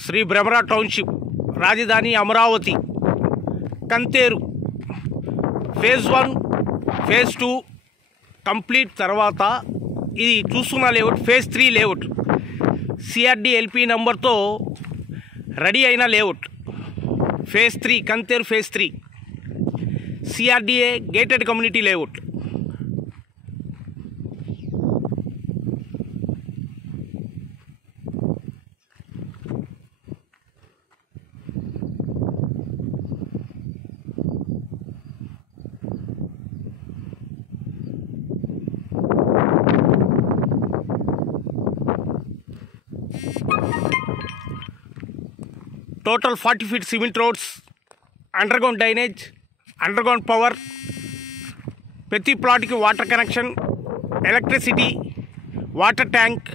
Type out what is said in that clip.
Shri Bhramara township, రాజధాని Amaravati, Kantheru phase 1 phase 2 complete తర్వాత ఇది చూస్తున్న layout phase 3 layout, CRD LP నంబర్తో రెడీ అయిన layout. Phase 3 Kantheru phase 3 CRDA gated community layout. Total 40 feet cement roads, underground drainage, underground power, ప్రతి ప్లాట్కి water connection, electricity, water tank,